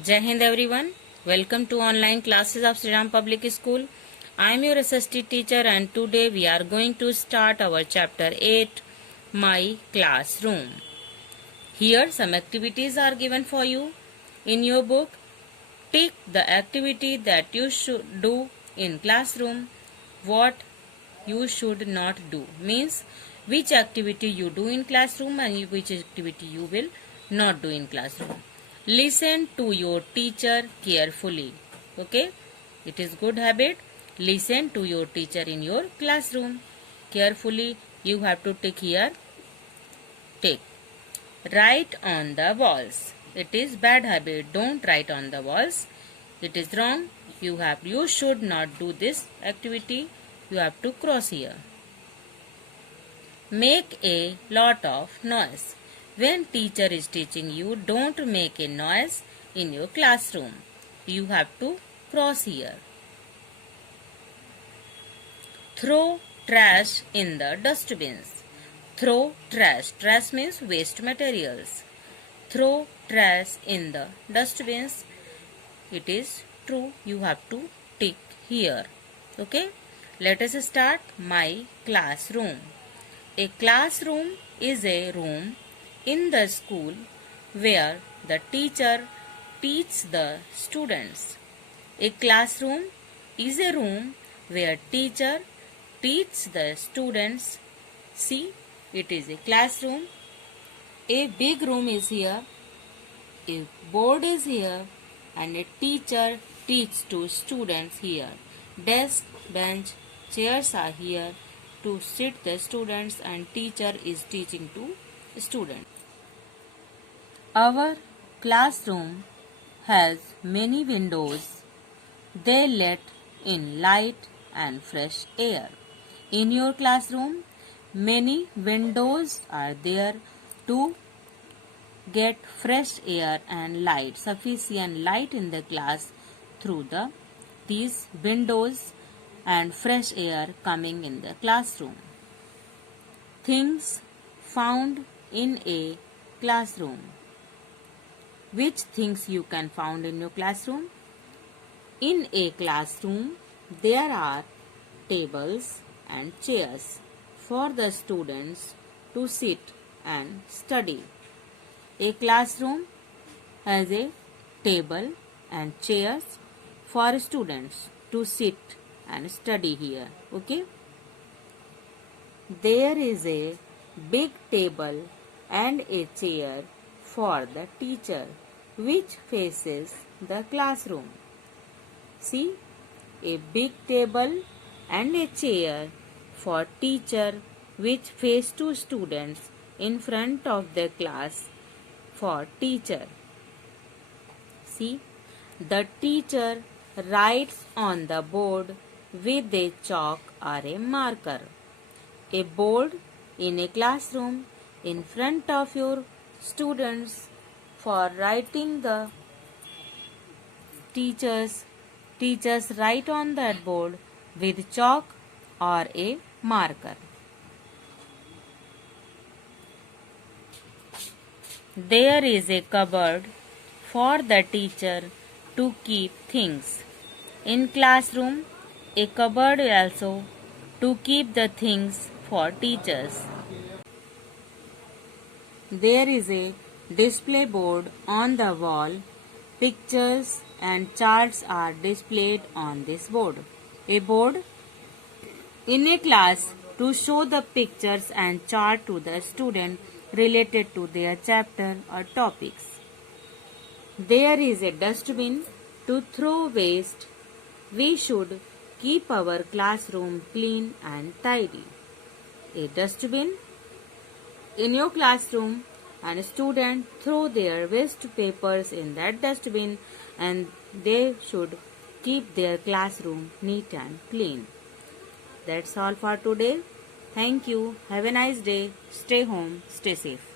Jai Hind everyone. Welcome to online classes of Sri Ram Public School. I am your SST teacher and today we are going to start our chapter 8, My Classroom. Here some activities are given for you. In your book, tick the activity that you should do in classroom. What you should not do means which activity you do in classroom and which activity you will not do in classroom. Listen to your teacher carefully. Okay, it is good habit. Listen to your teacher in your classroom carefully. You have to tick here. Tick. Write on the walls. It is bad habit. Don't write on the walls. It is wrong. You should not do this activity. You have to cross here. Make a lot of noise. When teacher is teaching you, don't make a noise in your classroom. You have to cross here. Throw trash in the dustbins. Throw trash. Trash means waste materials. Throw trash in the dustbins. It is true. You have to tick here. Okay. Let us start my classroom. A classroom is a room in the school where the teacher teaches the students. A classroom is a room where teacher teaches the students. See, it is a classroom. A big room is here. A board is here and a teacher teaches to students here. Desk, bench, chairs are here to sit the students and teacher is teaching to students. Our classroom has many windows. They let in light and fresh air. In your classroom, many windows are there to get fresh air and light, sufficient light in the class through these windows and fresh air coming in the classroom. Things found in a classroom. Which things you can find in your classroom? In a classroom, there are tables and chairs for the students to sit and study. A classroom has a table and chairs for students to sit and study here. Okay. There is a big table and a chair for the teacher which faces the classroom. See, a big table and a chair for teacher which face to students in front of the class for teacher. See, the teacher writes on the board with a chalk or a marker. A board in a classroom in front of your students for writing the teachers write on that board with chalk or a marker. There is a cupboard for the teacher to keep things. In classroom, a cupboard also to keep the things for teachers. There is a display board on the wall. Pictures and charts are displayed on this board. A board in a class to show the pictures and chart to the student related to their chapter or topics. There is a dustbin to throw waste. We should keep our classroom clean and tidy. A dustbin in your classroom and students throw their waste papers in that dustbin and they should keep their classroom neat and clean. That's all for today. Thank you. Have a nice day. Stay home. Stay safe.